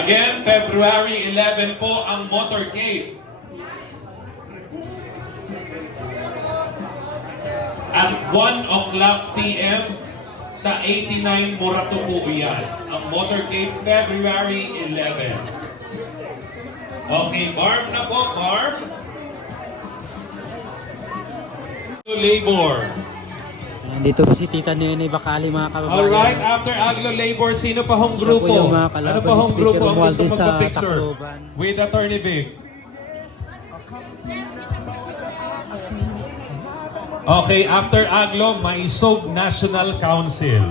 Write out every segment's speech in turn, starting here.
Again, February 11 po ang motorcade. At 1 o'clock p.m. sa 89 Morato po yan. Ang motorcade, February 11. Okay, Barb na po, Barb. Labor. Dito po si Tita Nene Bacali, mga kababayan. Alright, after Aglo Labor, sino pa hong grupo? Siya po yung mga kalaban Ano pa hong ni Speaker grupo ang gusto Romualdez sa magpa-picture? Tacloban. With Attorney Vic. Okay, after Aglo, Maisog National Council.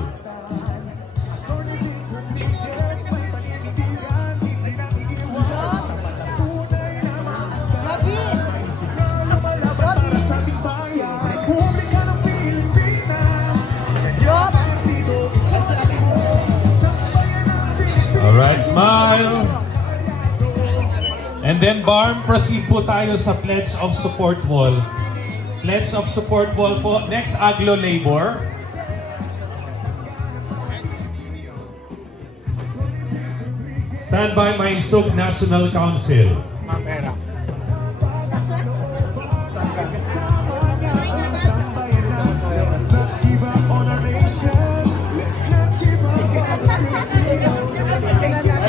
Alright, smile. And then, Barm, proceed po tayo sa Pledge of Support Wall. Pledge of Support Wall po. Next, Aglo Labor. Stand by Maisog National Council.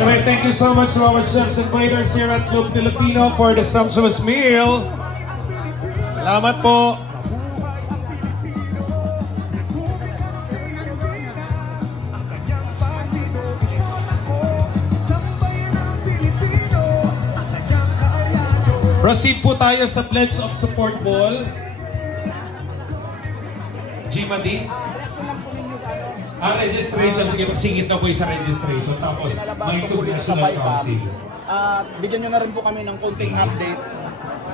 Anyway, thank you so much to our chefs and waiters here at Club Filipino for the sumptuous meal. Salamat po. Proceed po tayo sa Pledge of Support Wall. Gmadi. Registration. Sige, magsingit na po sa registration. Tapos, may National Council. Bigyan nyo na rin po kami ng konting update.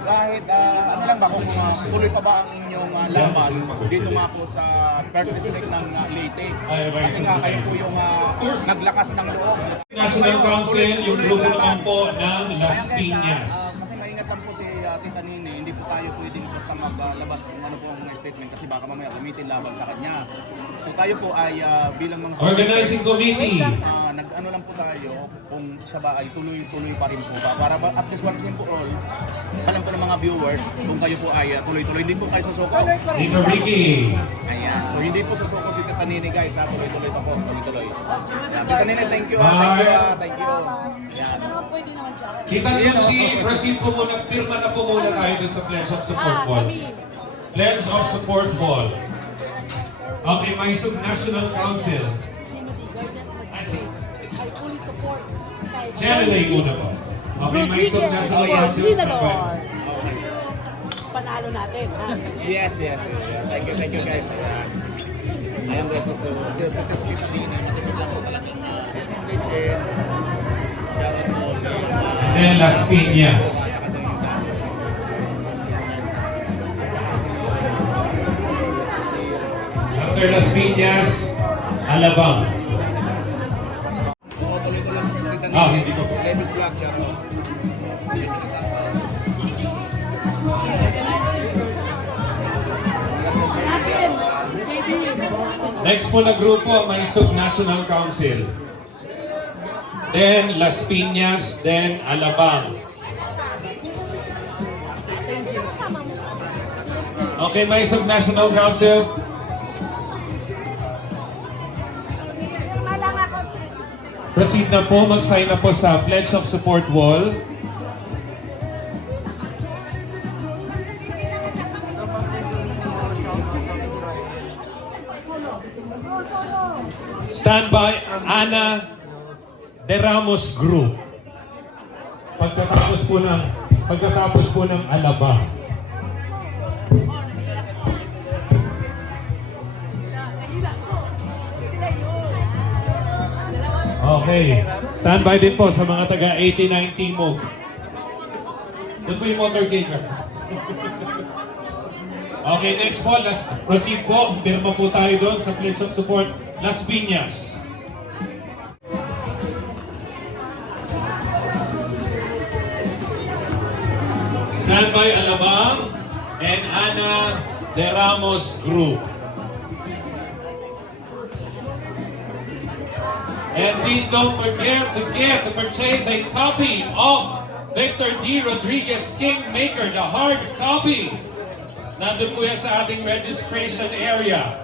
Kahit ano lang ba kung tuloy pa ba ang inyong laban dito nga po sa first district ng Leyte. Kasi nga kayo po yung naglakas ng loob. National Council, yung grupo naman po ng Las Piñas. Kasi maingat lang po si Tita Nene, hindi po tayo pwedeng basta maglabas kung ano po ang statement kasi baka mamaya gamitin laban sa kanya. So tayo po ay bilang mga Organizing Committee. nag-ano lang po tayo kung sa ba ay tuloy-tuloy pa rin po ba para at least once and for all alam po ng mga viewers kung kayo po ay tuloy-tuloy hindi po kayo susuko. Dito Ricky. Ayan. So hindi po susuko si Tita Nene guys ha. Tuloy-tuloy pa po. Tuloy-tuloy. Ayan. Tita Nene, thank you. Thank you. Ayan. Kita Chunsi, proceed po muna. Pirma na po muna tayo dun sa Pledge of Support Wall. Pledge of Support Wall. Okay, Maisog National Council. Generally, una po. Okay, Maisog National Council. Panalo natin, ha? Yes. Thank you guys. Ayan guys, so Tita Nene, matipid lang po talagang appreciate. And Las Piñas. After Las Piñas, Alabang. Hindi ko po. Next po na grupo, Maisog National Council. Then Las Piñas, then Alabang. Okay, Maisog National Council. Proceed na po, mag-sign na po sa Pledge of Support Wall. Stand by Ana De Ramos Group. Pagkatapos po ng Alabang. Okay. Stand by din po sa mga taga 89 Timog. Doon po yung motorcade. Okay, next po. Proceed po. Pirma po tayo doon sa Pledge of Support Las Piñas. Stand by Alabang and Ana De Ramos Group. And please don't forget to purchase a copy of Victor D. Rodriguez Kingmaker, the hard copy. Nandun po yan sa ating registration area.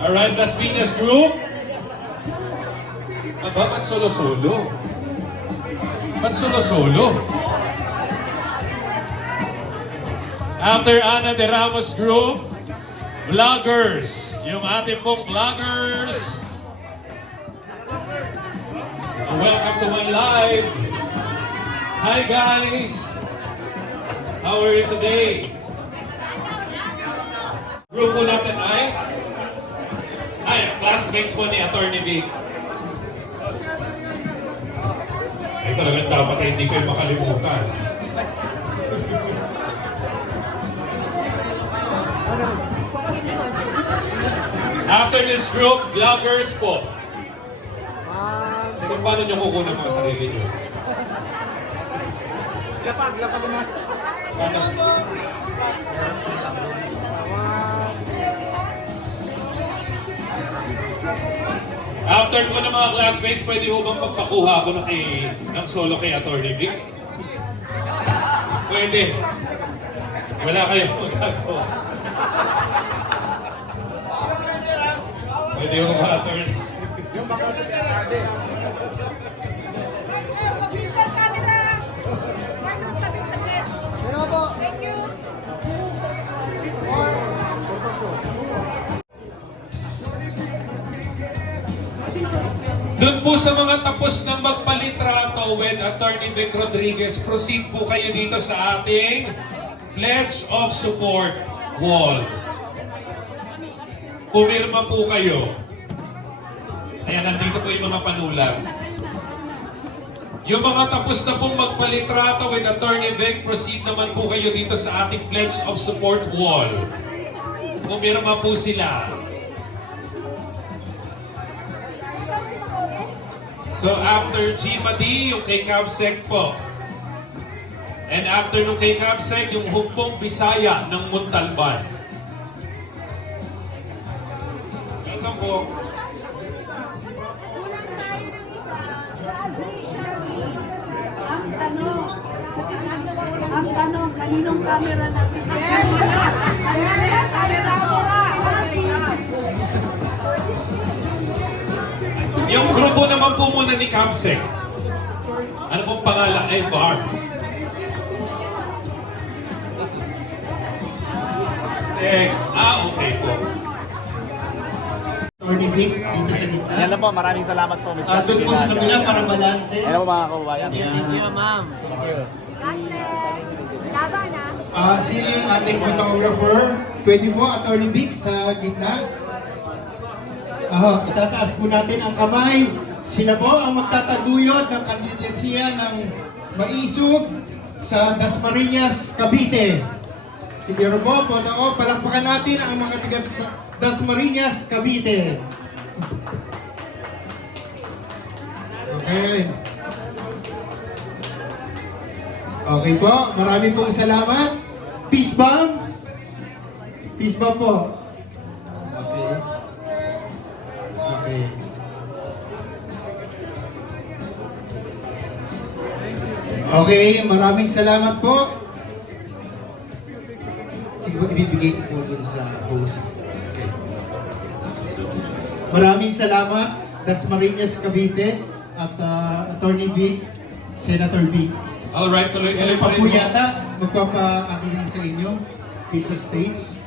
Alright, Las Piñas Group. Aba, ba't solo-solo? Ba't solo-solo? After Ana de Ramos Group, vloggers. Yung ating pong vloggers. Welcome to my live. Hi guys. How are you today? Group po natin ay, classmates po ni Attorney Vic. Ay, talagang dapat ay hindi kayo makalimutan. After this group, vloggers po. Kung paano nyo kukunan mga sarili nyo? Lapag naman. Paano? After ko ng mga classmates, pwede ho bang magpakuha ako ng solo kay Attorney Vic? Pwede. Wala kayong magagawa. Pwede ho ba, Attorney? Official camera. Thank you. Doon po sa mga tapos na magpalitrato with Attorney Vic Rodriguez, proceed po kayo dito sa ating Pledge of Support Wall. Pumirma po kayo. Kaya nandito po yung mga panulat. Yung mga tapos na pong magpalitrato with Attorney Vic, proceed naman po kayo dito sa ating Pledge of Support Wall. Pumirma po sila. So after Gima D, yung kay Cabsec po. And after nung kay Cabsec, yung Hugpong Bisaya ng Muntalban. Welcome po. Ang tanong, kaninong camera natin? Camera mo. Yung grupo naman po muna ni Cabsec. Ano pong pangalan? Ay, Bar. Okay po. Attorney Vic, dito sa gitna. Yan lang po, maraming salamat po, Mr. Doon po sa kabila para balanse. Yan po mga kababayan. Yan. ma'am. Laban na. Sino yung ating photographer? Pwede po, Attorney Vic, sa gitna. Itataas po natin ang kamay. Sila po ang magtataguyod ng kandidatsiya ng Maisog sa Dasmariñas, Cavite. Siguro po, palakpakan natin ang mga tiga Dasmariñas, Cavite. Okay. Okay po, maraming pong salamat. Peace bomb. Peace bomb po. Okay. Okay. Okay, maraming salamat po. Siguro ibibigay ko po dun sa host. Okay. Maraming salamat, Dasmariñas Cavite at Attorney Vic, Senator Vic. Alright, tuloy-tuloy Yan pa pa rin po po. yata, magpapa-agree sa inyo, pizza stage.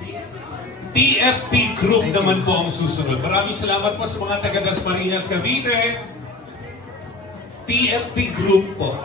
PFP Group naman po ang susunod. Maraming salamat po sa mga taga Dasmariñas, Cavite. PFP Group po.